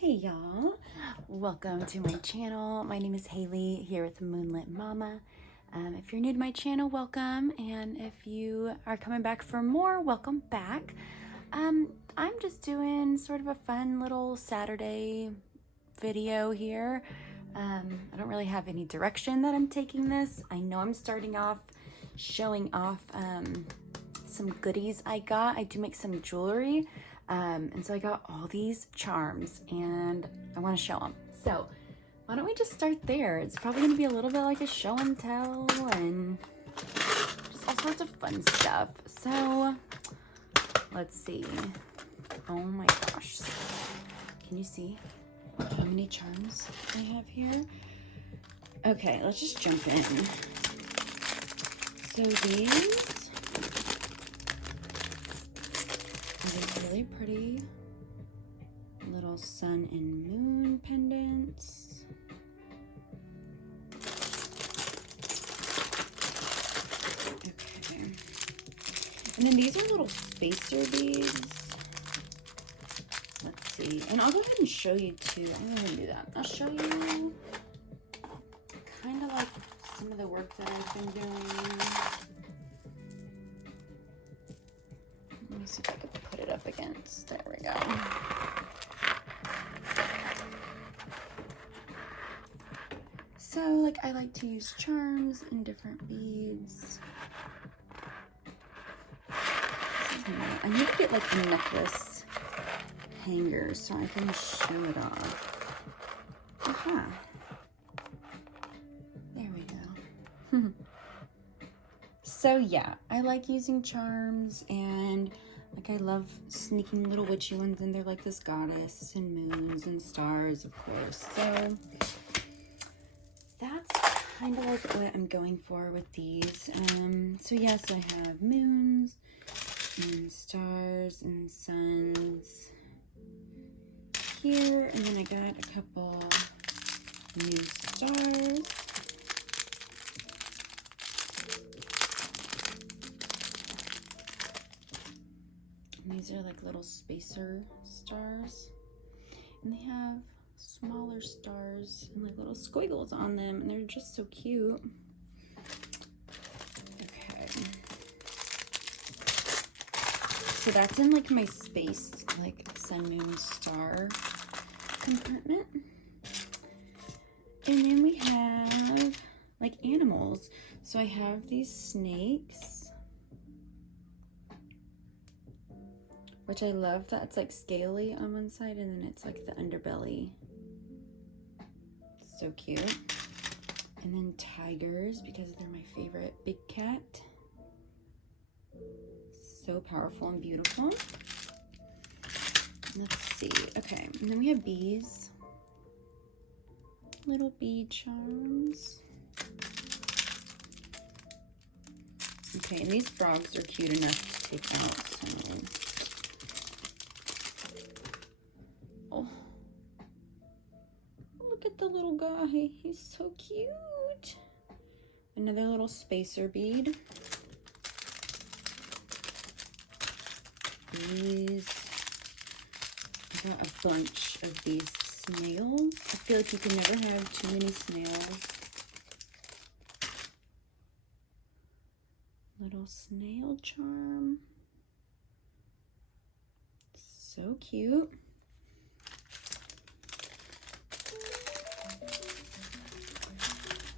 Hey y'all, welcome to my channel. My name is Haley here with Moonlit Mama. If you're new to my channel, welcome, and if you are coming back for more, welcome back. I'm just doing sort of a fun little Saturday video here. I don't really have any direction that I'm taking this. I know I'm starting off showing off some goodies I got. I do make some jewelry. And so I got all these charms and I want to show them. So why don't we just start there? It's probably going to be a little bit like a show and tell and just all sorts of fun stuff. So let's see. Oh my gosh. Can you see how many charms I have here? Okay, let's just jump in. So these really pretty little sun and moon pendants. Okay. And then these are little spacer beads. Let's see. And I'll go ahead and show you too. I'm going to do that. I'll show you kind of like some of the work that I've been doing. Let me see if I can put it up against. There we go. So, like, I like to use charms and different beads. I need to get, like, a necklace hanger so I can show it off. Aha. There we go. So, yeah, I like using charms and like I love sneaking little witchy ones in there, like this goddess and moons and stars, of course. So that's kind of like what I'm going for with these. So yes, I have moons and stars and suns here, and then I got a couple new stars. These are like little spacer stars, and they have smaller stars and like little squiggles on them, and they're just so cute. Okay, so that's in like my space, like sun, moon, star compartment. And then we have like animals. So I have these snakes, which I love that it's like scaly on one side and then it's like the underbelly. So cute. And then tigers, because they're my favorite big cat. So powerful and beautiful. Let's see. Okay, and then we have bees. Little bead charms. Okay, and these frogs are cute enough to take out. So look at the little guy, he's so cute. Another little spacer bead. These, I got a bunch of these snails. I feel like you can never have too many snails. Little snail charm. So cute.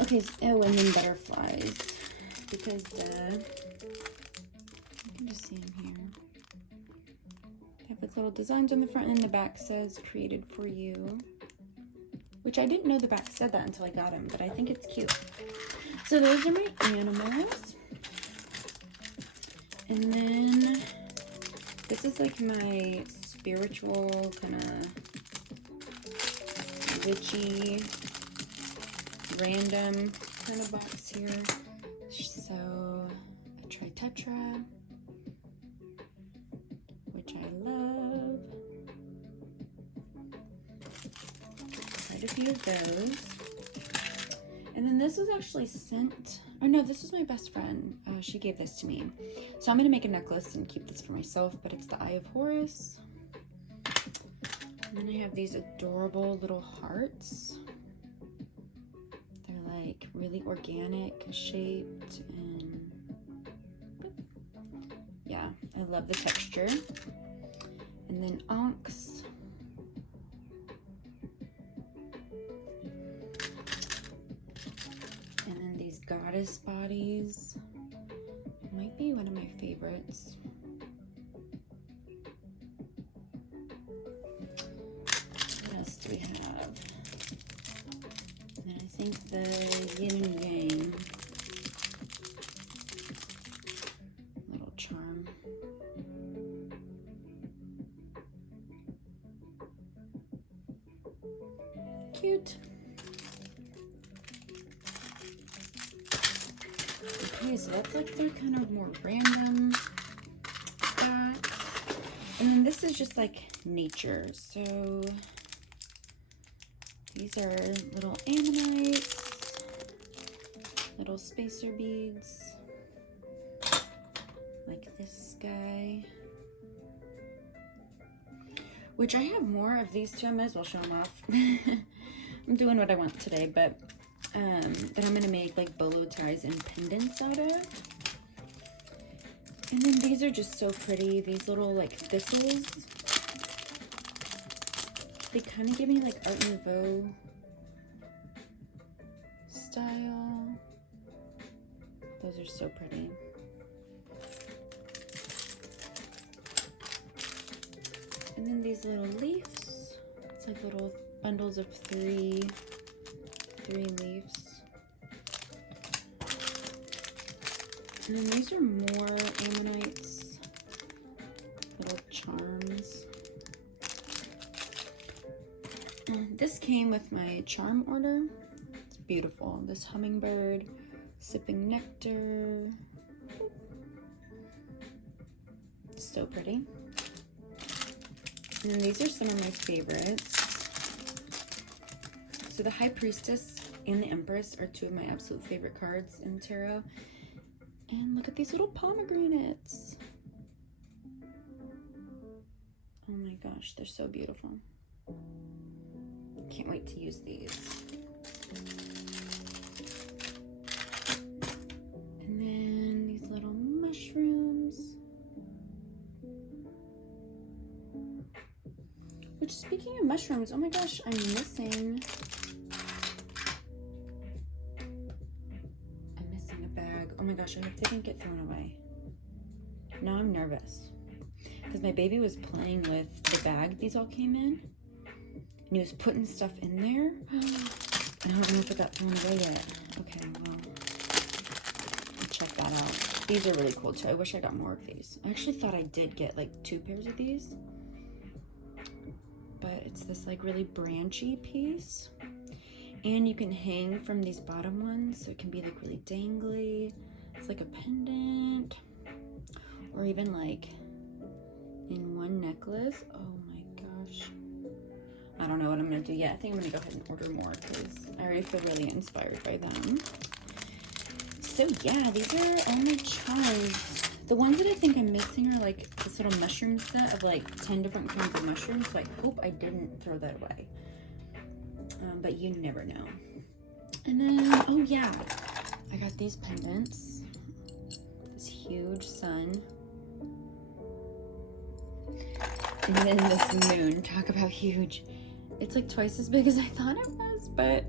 Okay, oh, and then butterflies, because you can just see them here. They have like little designs on the front, and the back says "Created for You," which I didn't know the back said that until I got them, but I think it's cute. So those are my animals, and then this is like my spiritual kind of witchy random kind of box here. So a tri-tetra, which I love. Quite a few of those. And then this was actually sent, oh no, this was my best friend. She gave this to me. So I'm gonna make a necklace and keep this for myself, but it's the Eye of Horus. And then I have these adorable little hearts. They're like really organic shaped, and yeah, I love the texture. And then onks. And then these goddess bodies. Might be one of my favorites. What else do we have? And then I think the yin and yang little charm. Cute. Okay, so that's like their kind of more random back. And then this is just like nature. So these are little ammonites, little spacer beads, like this guy. Which I have more of these two. I might as well show them off. I'm doing what I want today, but that I'm gonna make like bolo ties and pendants out of. And then these are just so pretty. These little like thistles. They kind of give me like Art Nouveau style. Those are so pretty. And then these little leaves. It's like little bundles of three leaves. And then these are more ammonites, little charms. And this came with my charm order. It's beautiful. This hummingbird sipping nectar. So pretty. And then these are some of my favorites. So the High Priestess and the Empress are two of my absolute favorite cards in tarot. And look at these little pomegranates. Oh my gosh, they're so beautiful. Can't wait to use these. And then these little mushrooms. Which, speaking of mushrooms, oh my gosh, I'm missing a bag. Oh my gosh, I hope they didn't get thrown away. Now I'm nervous because my baby was playing with the bag these all came in, and he was putting stuff in there. I don't know if it got thrown away yet. Okay, well, I'll check that out. These are really cool too. I wish I got more of these. I actually thought I did get like 2 pairs of these, but it's this like really branchy piece, and you can hang from these bottom ones, so it can be like really dangly. It's like a pendant, or even like in one necklace. Oh my gosh, I don't know what I'm gonna do yet. I think I'm gonna go ahead and order more because I already feel really inspired by them. So yeah, these are all my charms. The ones that I think I'm missing are like this little mushroom set of like 10 different kinds of mushrooms. So I hope I didn't throw that away. But you never know. And then, oh yeah, I got these pendants. This huge sun. And then this moon. Talk about huge. It's like twice as big as I thought it was, but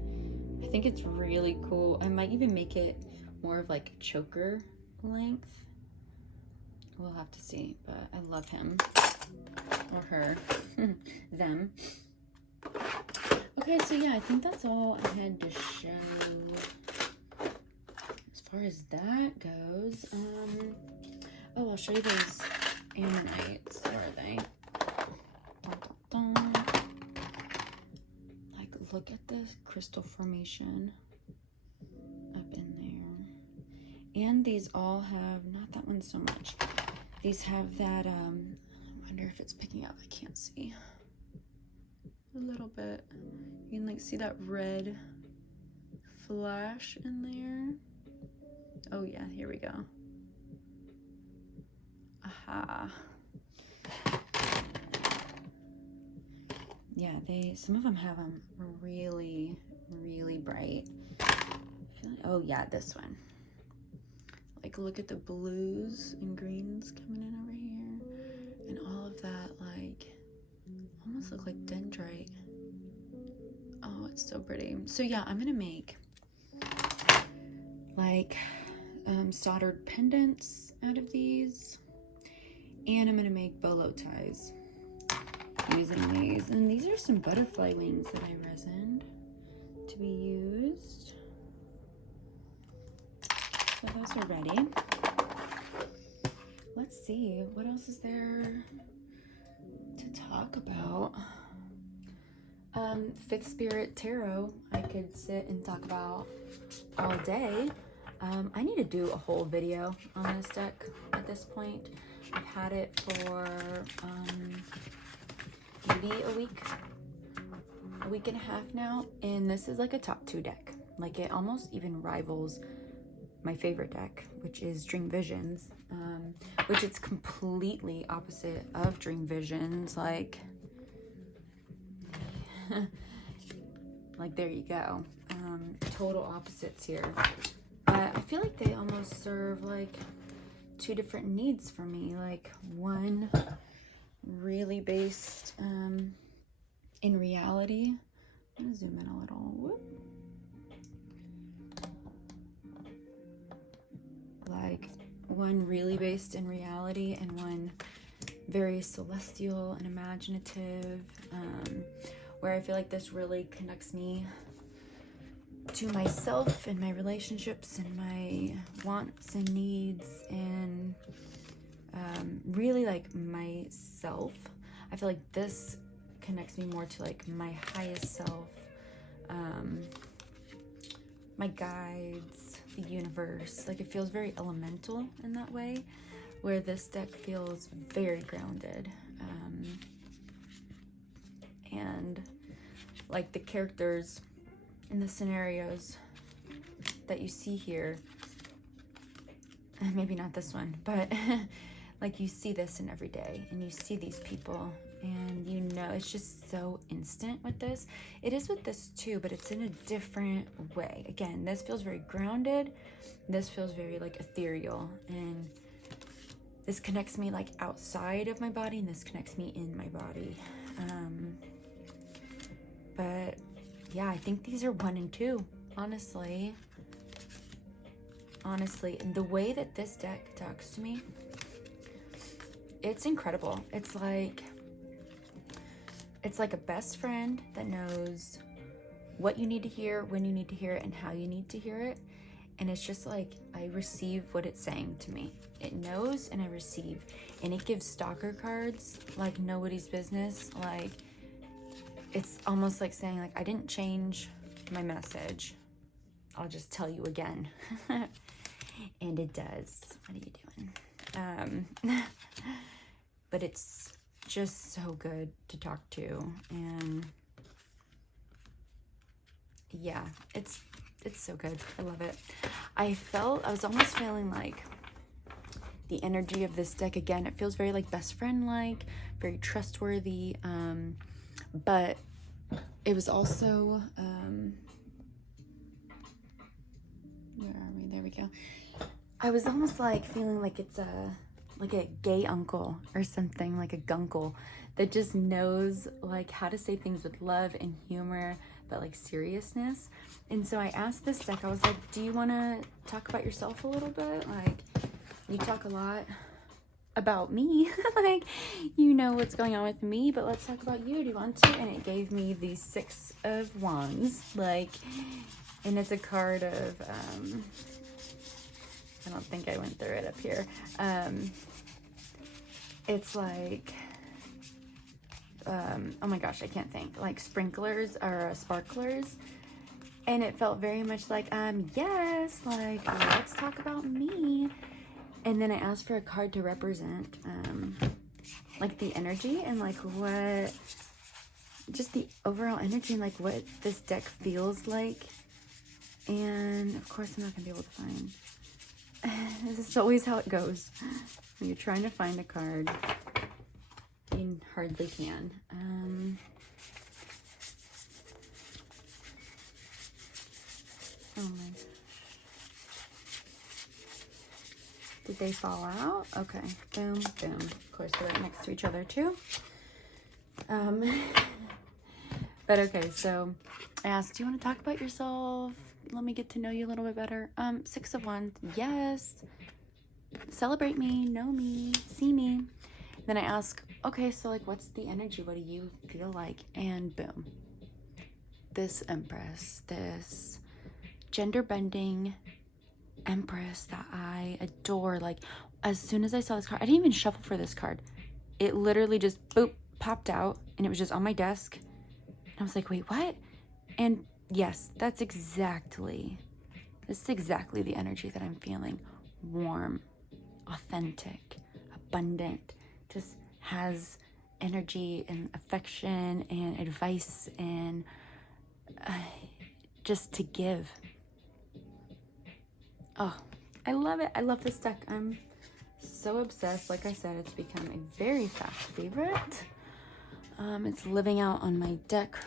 I think it's really cool. I might even make it more of like choker length. We'll have to see, but I love him or her, them. Okay, so yeah, I think that's all I had to show as far as that goes. Oh, I'll show you those ammonites. Where are they? Dun, dun, dun. Like, look at this crystal formation up in there. And these all have, not that one so much. These have that, I wonder if it's picking up. I can't see. A little bit. You can like see that red flash in there. Oh yeah, here we go. Aha. Yeah, some of them have them really, really bright. Oh yeah, this one. Like, look at the blues and greens coming in over here. And all of that, like, almost look like dendrite. Oh, it's so pretty. So yeah, I'm gonna make like soldered pendants out of these. And I'm gonna make bolo ties using these. And these are some butterfly wings that I resined to be used. So those are ready. Let's see, what else is there to talk about? Fifth Spirit Tarot, I could sit and talk about all day. I need to do a whole video on this deck at this point. I've had it for maybe a week and a half now, and this is like a top 2 deck. Like, it almost even rivals my favorite deck, which is Dream Visions, which it's completely opposite of Dream Visions. Like like there you go, total opposites here. But I feel like they almost serve like 2 different needs for me. Like, one really based in reality. I'm gonna zoom in a little. Whoop. Like, one really based in reality and one very celestial and imaginative, where I feel like this really connects me to myself and my relationships and my wants and needs, and really like myself. I feel like this connects me more to like my highest self, my guides, the universe. Like, it feels very elemental in that way, where this deck feels very grounded. And like the characters in the scenarios that you see here, maybe not this one, but like, you see this in every day, and you see these people, and you know, it's just so instant with this. It is with this too, but it's in a different way. Again, this feels very grounded. This feels very like ethereal, and this connects me like outside of my body, and this connects me in my body. But yeah, I think these are 1 and 2, honestly. And the way that this deck talks to me, it's incredible. It's like a best friend that knows what you need to hear, when you need to hear it, and how you need to hear it. And it's just like, I receive what it's saying to me. It knows, and I receive. And it gives stalker cards like nobody's business. Like, it's almost like saying, like, I didn't change my message. I'll just tell you again. And it does. What are you doing? But it's just so good to talk to. And yeah, it's so good. I love it. I was almost feeling like the energy of this deck, again, it feels very like best friend like, very trustworthy, but it was also where are we? There we go. I was almost like feeling like it's like a gay uncle or something, like a gunkle that just knows like how to say things with love and humor, but like seriousness. And so I asked this deck, I was like, do you want to talk about yourself a little bit? Like, you talk a lot about me, like, you know what's going on with me, but let's talk about you. Do you want to? And it gave me the 6 of Wands, like, and it's a card of I don't think I went through it up here. It's like oh my gosh, I can't think, like sprinklers or sparklers. And it felt very much like, yes, like, let's talk about me. And then I asked for a card to represent like the energy and like what, just the overall energy and like what this deck feels like. And of course I'm not gonna be able to find, this is always how it goes when you're trying to find a card, you hardly can. Oh my. Did they fall out? Okay. Boom, boom. Of course, they're right next to each other too. But okay, so I asked, do you want to talk about yourself? Let me get to know you a little bit better. Six of Wands, yes. Celebrate me, know me, see me. Then I ask, okay, so like, what's the energy? What do you feel like? And boom, this Empress, this gender bending Empress that I adore. Like, as soon as I saw this card, I didn't even shuffle for this card. It literally just boop, popped out, and it was just on my desk. And I was like, wait, what? And yes, that's exactly the energy that I'm feeling. Warm, authentic, abundant, just has energy and affection and advice and just to give. Oh, I love it. I love this deck. I'm so obsessed. Like I said, it's become a very fast favorite. It's living out on my desk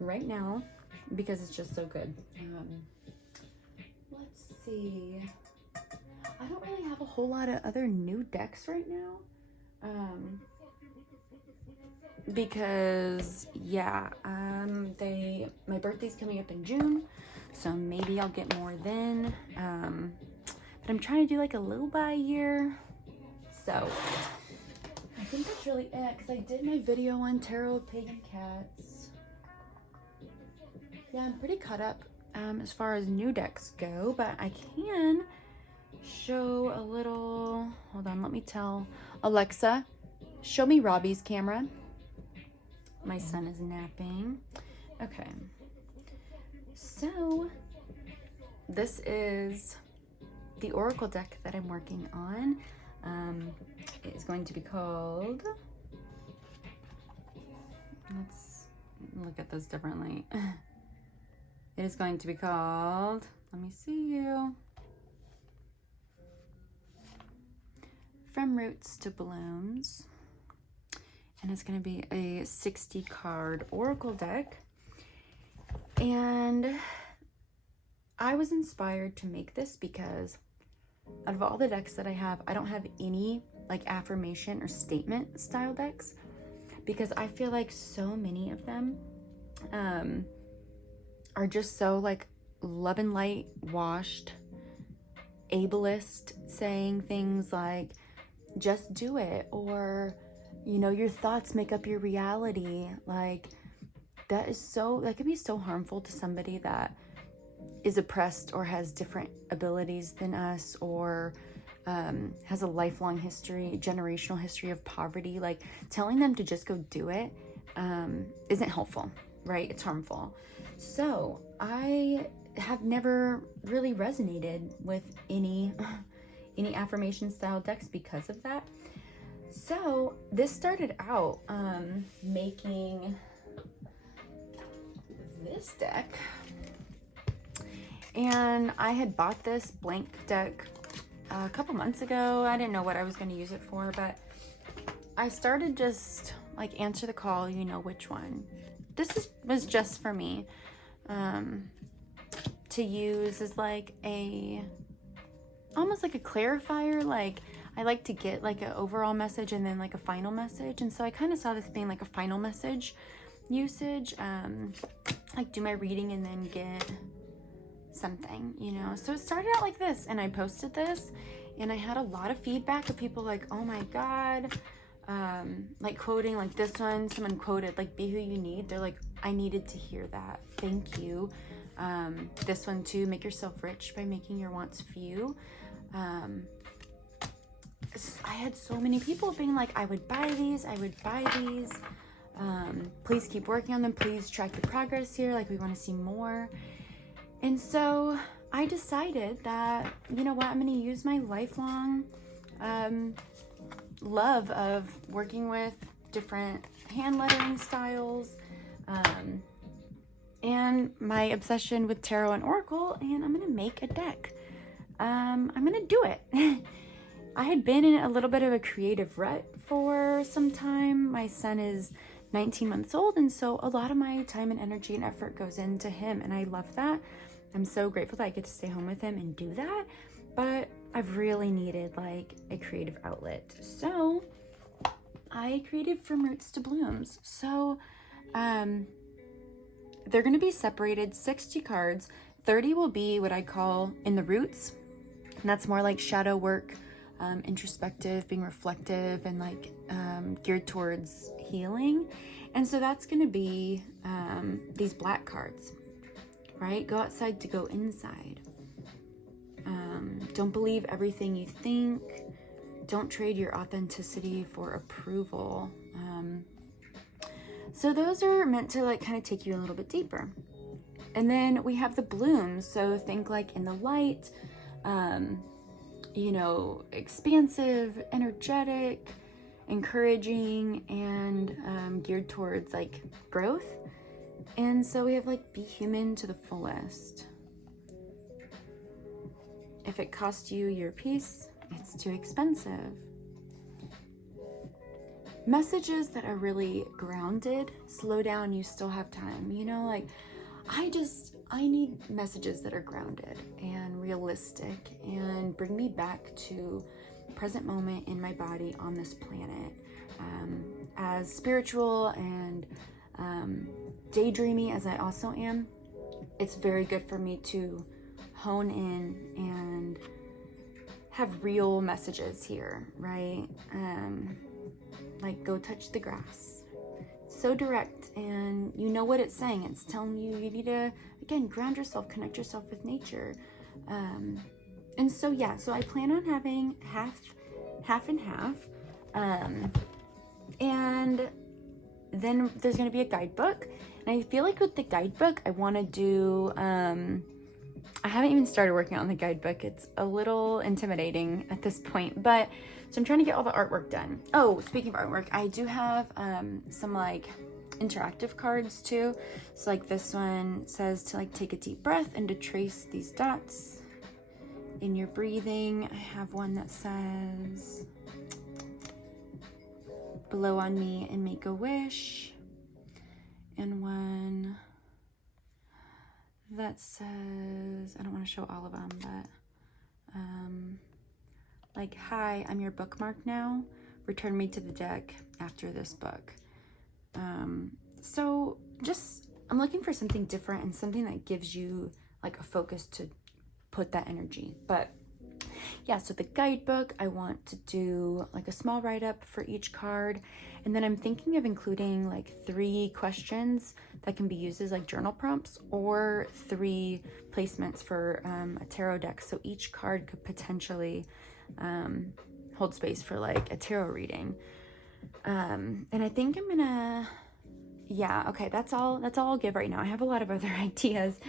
right now because it's just so good. Let's see. I don't really have a whole lot of other new decks right now. Because yeah, my birthday's coming up in June, so maybe I'll get more then. But I'm trying to do like a little by year. So I think that's really it, because I did my video on Tarot of Pagan Cats. Yeah, I'm pretty caught up as far as new decks go, but I can show a little. Hold on, let me tell Alexa, show me Robbie's camera. My son is napping. Okay, so this is the Oracle deck that I'm working on. It is going to be called, let's look at this differently. It is going to be called, let me see you, From Roots to Blooms. And it's going to be a 60 card Oracle deck. And I was inspired to make this because out of all the decks that I have, I don't have any like affirmation or statement style decks, because I feel like so many of them are just so like love and light washed, ableist, saying things like just do it, or you know, your thoughts make up your reality. Like that could be so harmful to somebody that is oppressed or has different abilities than us, or has a lifelong history, generational history of poverty. Like telling them to just go do it isn't helpful, right? It's harmful. So I have never really resonated with any affirmation style decks because of that. So this started out making this deck, and I had bought this blank deck a couple months ago. I didn't know what I was going to use it for, but I started just like answer the call, you know which one. This was just for me to use as like almost like a clarifier. Like I like to get like an overall message and then like a final message. And so I kind of saw this being like a final message usage, like do my reading and then get something, you know. So it started out like this, and I posted this, and I had a lot of feedback of people like, oh my god, like quoting like this one. Someone quoted like, be who you need. They're like, I needed to hear that, thank you. This one too, make yourself rich by making your wants few. I had so many people being like, I would buy these, please keep working on them, please track the progress here, like we want to see more. And so I decided that, you know what, I'm going to use my lifelong love of working with different hand lettering styles, and my obsession with tarot and oracle, and I'm going to make a deck. I'm going to do it. I had been in a little bit of a creative rut for some time. My son is 19 months old. And so a lot of my time and energy and effort goes into him. And I love that. I'm so grateful that I get to stay home with him and do that. But I've really needed like a creative outlet. So I created From Roots to Blooms. So they're going to be separated 60 cards. 30 will be what I call in the roots. And that's more like shadow work, introspective, being reflective, and like geared towards healing. And so that's going to be these black cards, right? Go outside to go inside. Don't believe everything you think. Don't trade your authenticity for approval. So those are meant to like kind of take you a little bit deeper. And then we have the blooms. So think like in the light, you know, expansive, energetic, encouraging, and geared towards like growth. And so we have like be human to the fullest. If it costs you your peace, it's too expensive. Messages that are really grounded. Slow down, you still have time. You know, like I need messages that are grounded and realistic and bring me back to present moment in my body on this planet. As spiritual and daydreamy as I also am, it's very good for me to hone in and have real messages here, right? Like go touch the grass. So direct, and you know what it's saying. It's telling you need to, again, ground yourself, connect yourself with nature. And so yeah, so I plan on having half and half. And then there's going to be a guidebook. And I feel like with the guidebook, I want to do, I haven't even started working on the guidebook. It's a little intimidating at this point, but so I'm trying to get all the artwork done. Oh, speaking of artwork, I do have some like interactive cards too. So like this one says to like take a deep breath and to trace these dots in your breathing. I have one that says blow on me and make a wish, and one that says, I don't want to show all of them, but like, hi, I'm your bookmark now. Return me to the deck after this book. So just, I'm looking for something different and something that gives you like a focus to put that energy. But yeah, so the guidebook, I want to do like a small write-up for each card. And then I'm thinking of including like 3 questions that can be used as like journal prompts, or 3 placements for a tarot deck. So each card could potentially hold space for like a tarot reading. And I think I'm gonna, yeah, okay, that's all I'll give right now. I have a lot of other ideas,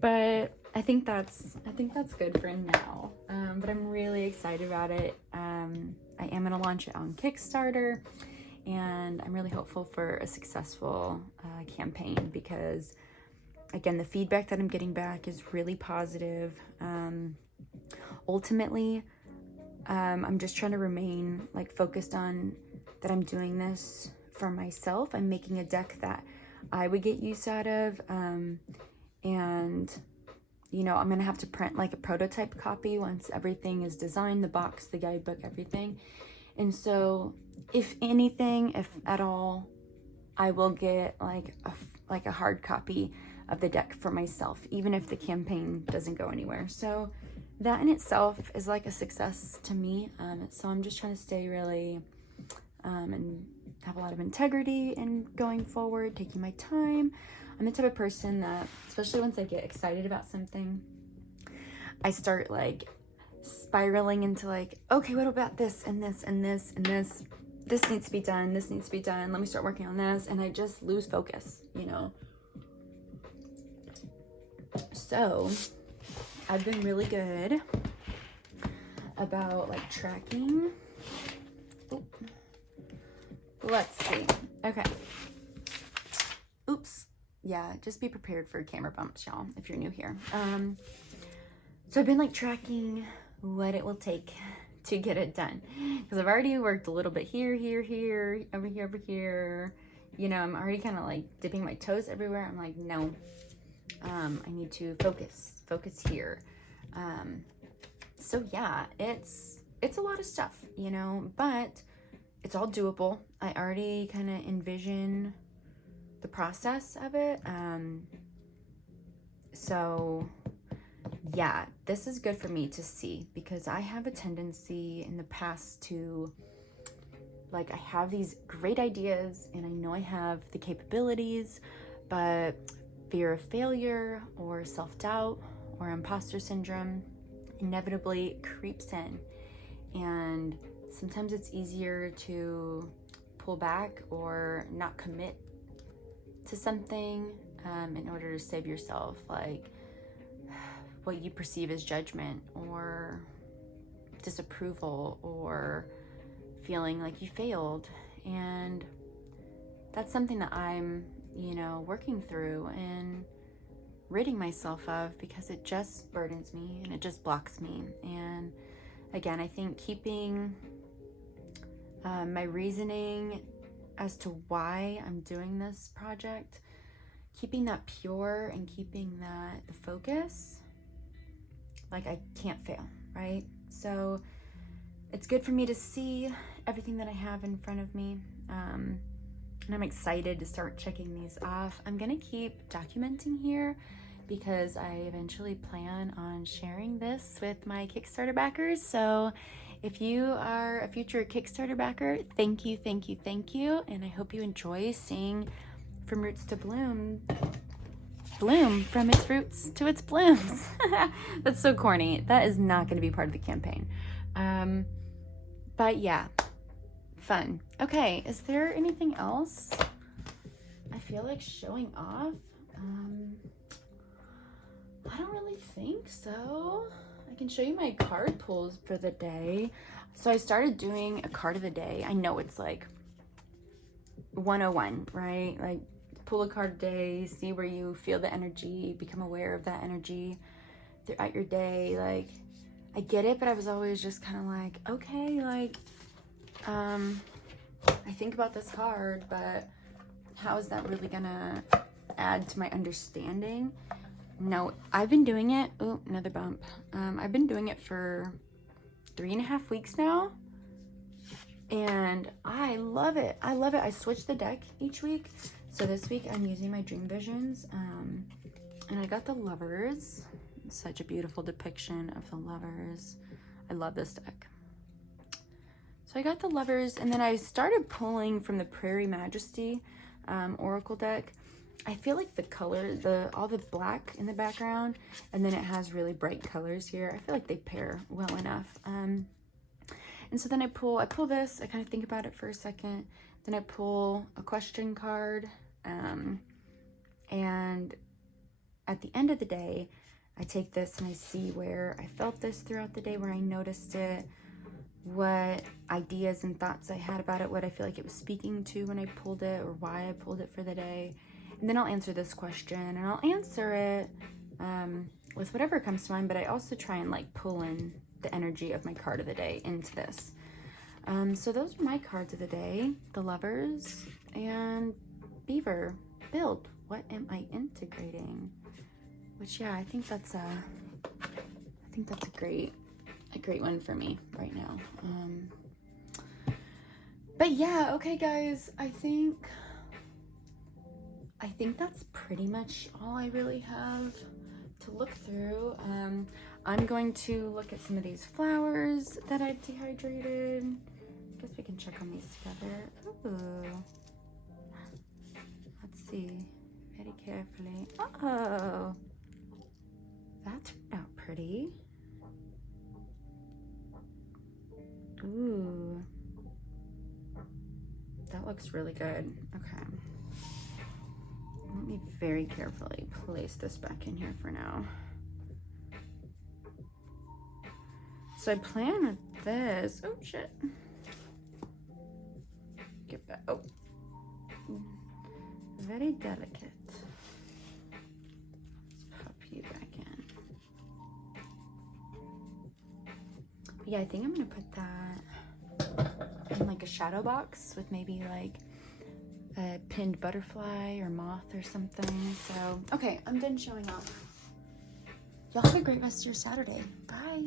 but I think that's good for now. But I'm really excited about it. I am gonna launch it on Kickstarter, and I'm really hopeful for a successful campaign, because again, the feedback that I'm getting back is really positive. Ultimately, I'm just trying to remain like focused on that I'm doing this for myself. I'm making a deck that I would get use out of, and you know, I'm gonna have to print like a prototype copy once everything is designed, the box, the guidebook, everything. And so if anything, if at all, I will get like a hard copy of the deck for myself, even if the campaign doesn't go anywhere. So that in itself is like a success to me. So I'm just trying to stay really and have a lot of integrity in going forward, taking my time. I'm the type of person that, especially once I get excited about something, I start like spiraling into like, okay, what about this and this and this and this? This needs to be done. This needs to be done. Let me start working on this. And I just lose focus, you know? So I've been really good about like tracking. Oop. Let's see. Okay. Oops. Yeah, just be prepared for camera bumps, y'all, if you're new here. So I've been like tracking what it will take to get it done, because I've already worked a little bit here, over here, you know, I'm already kind of like dipping my toes everywhere. I'm like, no, I need to focus here. So yeah, it's a lot of stuff, you know, but it's all doable. I already kind of envision the process of it. So yeah, this is good for me to see, because I have a tendency in the past to, like, I have these great ideas and I know I have the capabilities, but fear of failure or self-doubt or imposter syndrome inevitably creeps in. And sometimes it's easier to pull back or not commit to something in order to save yourself, like what you perceive as judgment or disapproval or feeling like you failed. And that's something that I'm, you know, working through and ridding myself of, because it just burdens me and it just blocks me. And again, I think keeping my reasoning as to why I'm doing this project, keeping that pure and keeping that the focus, like I can't fail, right? So it's good for me to see everything that I have in front of me. And I'm excited to start checking these off. I'm gonna keep documenting here because I eventually plan on sharing this with my Kickstarter backers. So if you are a future Kickstarter backer, thank you, thank you, thank you. And I hope you enjoy seeing From Roots to Bloom from its roots to its blooms. That's so corny. That is not going to be part of the campaign. But yeah, fun. Okay, is there anything else I feel like showing off? I don't really think so. I can show you my card pulls for the day. So I started doing a card of the day. I know it's like 101, right? Like, pull a card a day, see where you feel the energy, become aware of that energy throughout your day. Like, I get it, but I was always just kind of like, okay, like, I think about this card, but how is that really gonna add to my understanding? No, I've been doing it. Oh, another bump. I've been doing it for 3.5 weeks now, and I love it. I love it. I switch the deck each week. So this week I'm using my Dream Visions, and I got the Lovers. Such a beautiful depiction of the Lovers. I love this deck. So I got the Lovers, and then I started pulling from the Prairie Majesty Oracle deck. I feel like the color, all the black in the background, and then it has really bright colors here. I feel like they pair well enough. And so then I pull this, I kind of think about it for a second. Then I pull a question card. And at the end of the day, I take this and I see where I felt this throughout the day, where I noticed it, what ideas and thoughts I had about it, what I feel like it was speaking to when I pulled it, or why I pulled it for the day. And then I'll answer this question, and I'll answer it with whatever comes to mind, but I also try and like pull in the energy of my card of the day into this. So those are my cards of the day: the Lovers and Beaver. Build. What am I integrating? Which, yeah, I think that's a great one for me right now. But yeah, okay guys, I think that's pretty much all I really have to look through. I'm going to look at some of these flowers that I've dehydrated. I guess we can check on these together. Ooh. Let's see very carefully. Oh, that turned out pretty. Ooh, that looks really good. Okay, let me very carefully place this back in here for now. So I plan with this. Oh shit, get back. Oh, very delicate. Let's pop you back in. But yeah, I think I'm gonna put that in like a shadow box with maybe like a pinned butterfly or moth or something. So, okay, I'm done showing off. Y'all have a great rest of your Saturday. Bye.